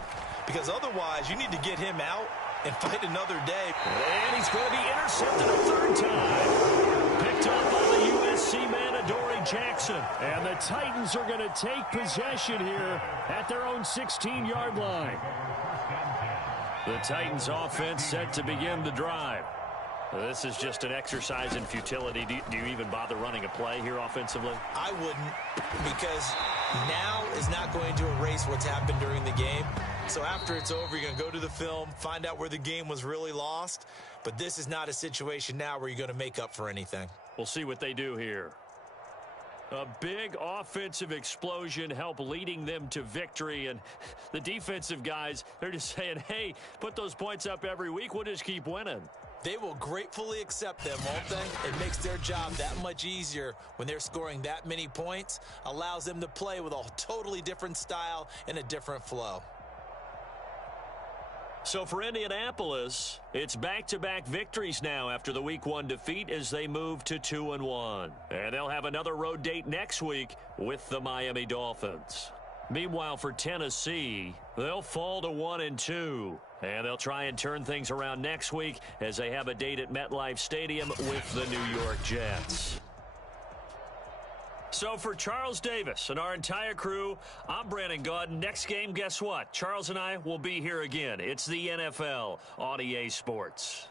Because otherwise, you need to get him out and fight another day. And he's going to be intercepted a 3rd time. Picked up by the USC man, Adoree Jackson. And the Titans are going to take possession here at their own 16-yard line. The Titans offense set to begin the drive. This is just an exercise in futility. Do you even bother running a play here offensively? I wouldn't, because now is not going to erase what's happened during the game. So after it's over, you're going to go to the film, find out where the game was really lost. But this is not a situation now where you're going to make up for anything. We'll see what they do here. A big offensive explosion help leading them to victory. And the defensive guys, they're just saying, hey, put those points up every week. We'll just keep winning. They will gratefully accept them, won't they? It makes their job that much easier when they're scoring that many points. Allows them to play with a totally different style and a different flow. So for Indianapolis, it's back-to-back victories now after the Week 1 defeat as they move to 2-1. And they'll have another road date next week with the Miami Dolphins. Meanwhile, for Tennessee, they'll fall to 1-2. And they'll try and turn things around next week as they have a date at MetLife Stadium with the New York Jets. So for Charles Davis and our entire crew, I'm Brandon Gaudin. Next game, guess what? Charles and I will be here again. It's the NFL on EA Sports.